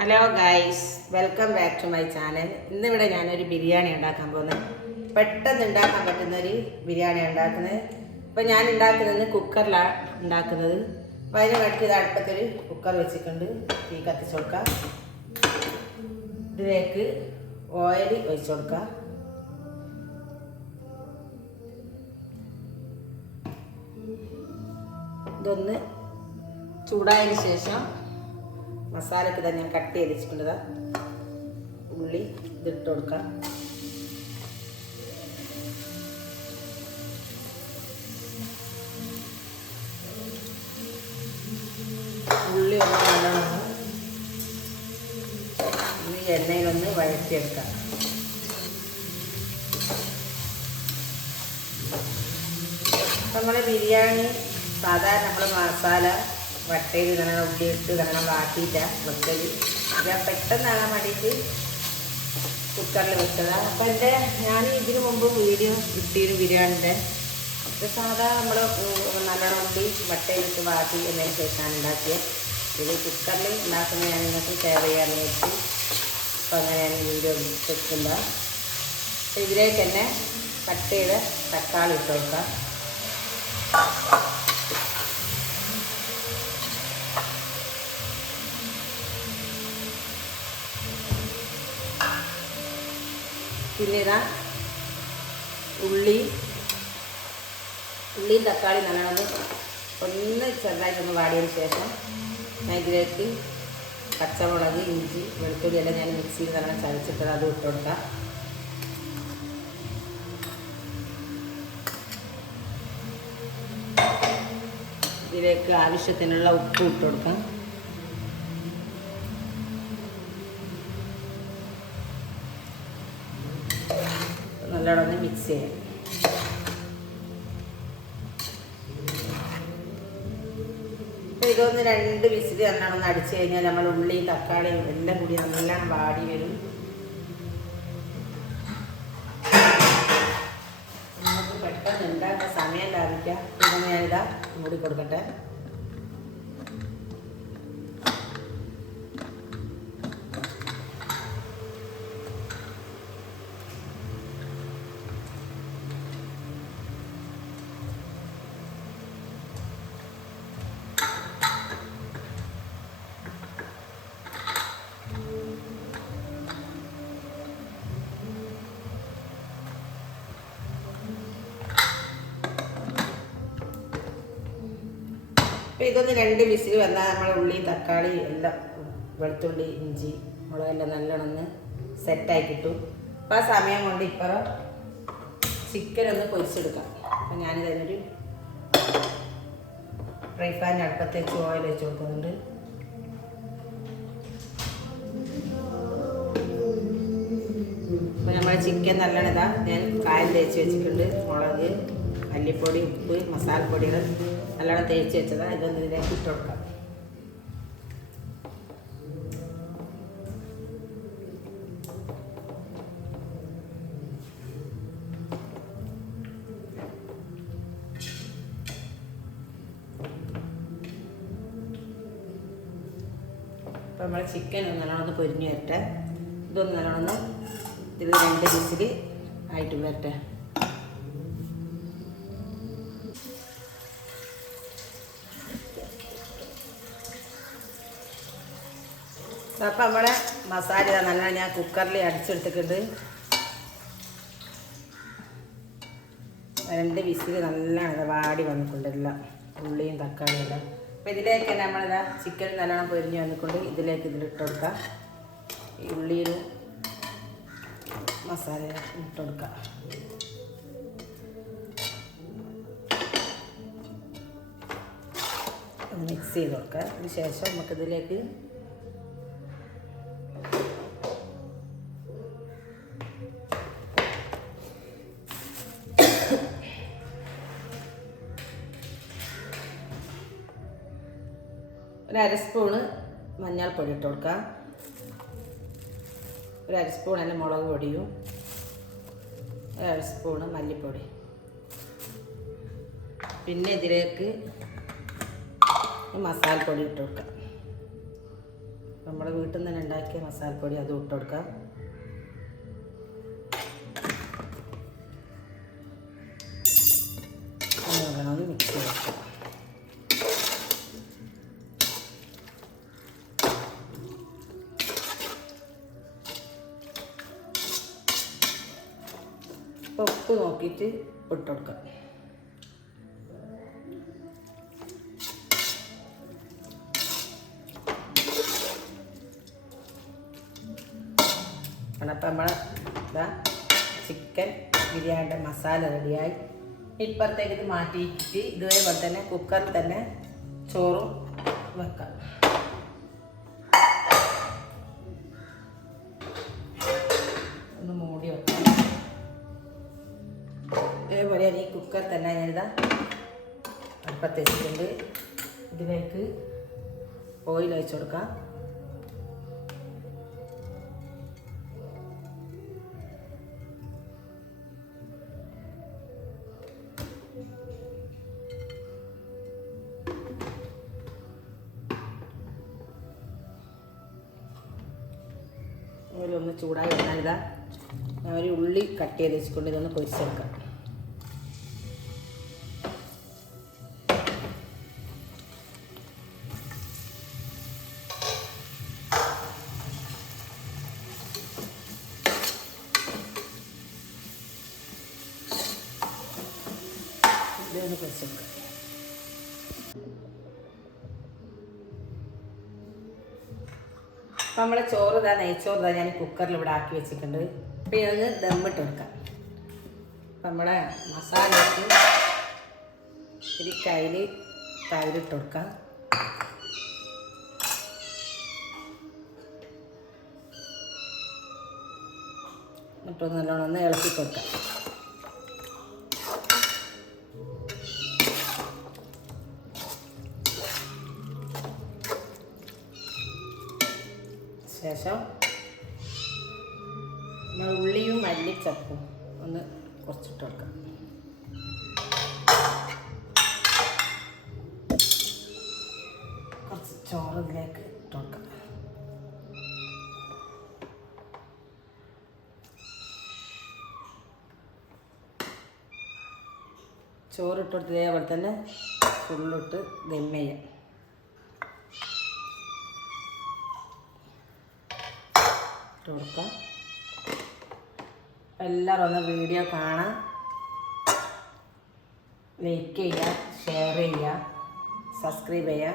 Hello guys, welcome back to my channel. ഇന്നിവിടെ ഞാനൊരു ബിരിയാണി ഉണ്ടാക്കാൻ പോകുന്നത്. പെട്ടെന്ന് ഉണ്ടാക്കാൻ പറ്റുന്നൊരു ബിരിയാണി ഉണ്ടാക്കുന്നത്. ഇപ്പോൾ ഞാൻ ഉണ്ടാക്കുന്നത് കുക്കറിലാണ് ഉണ്ടാക്കുന്നത്. അപ്പോൾ അതിന് വേണ്ടി ഇത് അടുപ്പത്തൊരു കുക്കർ വെച്ചിട്ടുണ്ട്. തീ കത്തിച്ച് കൊടുക്കുക. ഇതിലേക്ക് ഓയിൽ ഒഴിച്ച് കൊടുക്കുക. ഇതൊന്ന് ചൂടായതിന് ശേഷം മസാലയ്ക്ക് തന്നെ ഞാൻ കട്ട് ചെയ്ത് വെച്ചിട്ടുണ്ട്. ഉള്ളി ഇതിട്ട് കൊടുക്കാം. ഉള്ളി ഒന്ന് നല്ലോണം ഈ എണ്ണയിലൊന്ന് വഴറ്റിയെടുക്കാം. നമ്മുടെ ബിരിയാണി സാധാരണ നമ്മൾ മസാല വട്ടയിൽ തന്നെ ഉള്ളി ഇട്ട് തന്നെ വാട്ടിയിട്ടാണ് വെക്കൽ. ഞാൻ പെട്ടെന്നാകാൻ വേണ്ടിയിട്ട് കുക്കറിൽ വെച്ചതാണ്. അപ്പം ഞാൻ ഇതിനു മുമ്പ് വീഡിയോ ഇട്ടിരുന്നു ബിരിയാണിൻ്റെ. ഇത് സാധാ നമ്മൾ നല്ലോണം ഉള്ളി വട്ടയിലിട്ട് വാട്ടി എന്നതിന് ശേഷമാണ് ഉണ്ടാക്കിയത്. ഇത് കുക്കറിൽ ഉണ്ടാക്കുന്നത് ഞാൻ നിങ്ങൾക്ക് ഷെയർ ചെയ്യാൻ വെച്ച്. അപ്പം അങ്ങനെയാണ് വീഡിയോ വെക്കുന്നത്. അപ്പം ഇതിലേക്ക് തന്നെ കട്ട് ചെയ്ത് തക്കാളി ഇട്ട് കൊടുക്കാം. പിന്നെ ഇതാ ഉള്ളിയും തക്കാളി നല്ലോണം ഒന്ന് ചെറുതായിട്ടൊന്ന് വാടിയതിന് ശേഷം ഞാൻ ഇതിലേക്ക് പച്ചമുളക്, ഇഞ്ചി, വെളുത്തുള്ളി എല്ലാം ഞാൻ മിക്സിയിൽ നല്ലോണം ചതച്ചിട്ട് അത് ഇട്ട് കൊടുക്കാം. ഇതിലേക്ക് ആവശ്യത്തിനുള്ള ഉപ്പ് ഇട്ട് കൊടുക്കാം. നല്ലോണം ഒന്ന് മിക്സ് ചെയ്യാം. അപ്പോൾ ഇതൊന്ന് 2 വിസിൽ നല്ലോണം ഒന്ന് അടിച്ചു കഴിഞ്ഞാൽ നമ്മൾ ഉള്ളിയും തക്കാളിയും എല്ലാം കൂടി നല്ലോണം വാടി വരും. നമുക്ക് പെട്ടെന്ന് ഉണ്ടാക്കാൻ സമയം ലാഭിക്കാം. ഇതൊന്ന് ഞാനിതാ മൂടി കൊടുക്കട്ടെ. അപ്പോൾ ഇതൊന്ന് 2 വിസിൽ വന്നാൽ നമ്മൾ ഉള്ളി, തക്കാളി എല്ലാം വെളുത്തുള്ളി, ഇഞ്ചി, മുളകെല്ലാം നല്ലോണം ഒന്ന് സെറ്റായി കിട്ടും. അപ്പോൾ ആ സമയം കൊണ്ട് ഇപ്പുറം ചിക്കൻ ഒന്ന് പൊരിച്ചെടുക്കാം. അപ്പോൾ ഞാനിതിനൊരു ഫ്രൈ പാൻ അടുപ്പത്തേക്ക് ഓയിൽ വെച്ച് കൊടുക്കുന്നുണ്ട്. അപ്പോൾ നമ്മൾ ചിക്കൻ നല്ലോണം ഇതാ ഞാൻ കായം തേച്ച് വെച്ചിട്ടുണ്ട്. മുളക്, മല്ലിപ്പൊടി, ഉപ്പ്, മസാലപ്പൊടികൾ നല്ലോണം തേച്ച് വെച്ചതാണ്. ഇതൊന്ന് ഇതിലേക്ക് ഇട്ട് കൊടുക്കാം. അപ്പോൾ നമ്മൾ ചിക്കൻ നല്ലോണം ഒന്ന് പൊരിഞ്ഞ് വരട്ടെ. ഇതൊന്ന് നല്ലോണം ഇതിൽ 2 വിസിൽ ആയിട്ട് വരട്ടെ. അപ്പം നമ്മുടെ മസാല നല്ല ഞാൻ കുക്കറിൽ അടിച്ചെടുത്തിട്ടുണ്ട്. 2 വിസിൽ നല്ലോണം വാടി വന്നിട്ടുണ്ട് എല്ലാം ഉള്ളിയും തക്കാളിയും എല്ലാം. അപ്പം ഇതിലേക്ക് തന്നെ നമ്മളിതാ ചിക്കൻ നല്ലോണം പൊരിഞ്ഞ് വന്നിട്ടുണ്ട്. ഇതിലേക്ക് ഇതിലിട്ട് കൊടുക്കാം. ഈ ഉള്ളിയിൽ മസാല ഇട്ട് കൊടുക്കാം. ഒന്ന് മിക്സ് ചെയ്ത് കൊടുക്കാം. അതിന് ശേഷം നമുക്കിതിലേക്ക് ഒരു 1/2 സ്പൂണ് മഞ്ഞൾപ്പൊടി ഇട്ട് കൊടുക്കാം. ഒരു 1/2 സ്പൂൺ തന്നെ മുളക് പൊടിയും, ഒരു 1/2 സ്പൂണ് മല്ലിപ്പൊടി. പിന്നെ ഇതിലേക്ക് മസാലപ്പൊടി ഇട്ട് കൊടുക്കാം. നമ്മുടെ വീട്ടിൽ നിന്ന് തന്നെ ഉണ്ടാക്കിയ മസാലപ്പൊടി അത് ഇട്ട് കൊടുക്കാം. നല്ലോണം മിക്സ് ചെയ്ത് വെക്കാം. ഉപ്പ് നോക്കിയിട്ട് ഇട്ട് കൊടുക്കാം. അപ്പം നമ്മൾ ചിക്കൻ ബിരിയാണിയുടെ മസാല റെഡിയായി. ഇപ്പുറത്തേക്ക് ഇത് മാറ്റിയിട്ട് ഇതേപോലെ തന്നെ കുക്കറിൽ തന്നെ ചോറും വെക്കാം. ഒന്ന് മൂടി വെക്കാം. ഇതേപോലെ ഈ കുക്കർ തന്നെ ഞാനിതാ അടുപ്പത്ത് വെച്ചിട്ടുണ്ട്. ഇതിലേക്ക് ഓയിൽ ഒഴിച്ച് കൊടുക്കാം. ഒന്ന് ചൂടായി വന്നാൽ ഇതാ ഞാൻ ഒരു ഉള്ളി കട്ട് ചെയ്ത് വെച്ചിട്ടുണ്ട്. ഇതൊന്ന് പൊരിച്ചെടുക്കാം. ഇതൊന്ന് പൊരിച്ചെടുക്കാം. അപ്പം നമ്മളെ ചോറ് നെയ്ച്ചോറ് ഞാൻ കുക്കറിൽ ഇവിടെ ആക്കി വെച്ചിട്ടുണ്ട്. അപ്പം ഇതൊന്ന് ദമ്മിട്ട് വെക്കാം. അപ്പം നമ്മളെ മസാലയ്ക്ക് ഒരു കയ്യിൽ തൈരിട്ട് കൊടുക്കാം. എന്നിട്ട് നല്ലോണം ഒന്ന് ഇളക്കി കൊടുക്കാം. ശേഷം നമ്മൾ ഉള്ളിയും മല്ലിച്ചപ്പും ഒന്ന് കുറച്ചിട്ട് കൊടുക്കാം. കുറച്ച് ചോറ് ഇതിലേക്ക് ഇട്ട് കൊടുക്കാം. ചോറിട്ട് കൊടുത്ത് ഇതേപോലെ തന്നെ ഫുള്ളിട്ട് ദം ചെയ്യാം. കൊടുക്കാം. എല്ലാവരും ഒന്ന് വീഡിയോ കാണാം, ലൈക്ക് ചെയ്യുക, ഷെയർ ചെയ്യുക, സബ്സ്ക്രൈബ് ചെയ്യുക.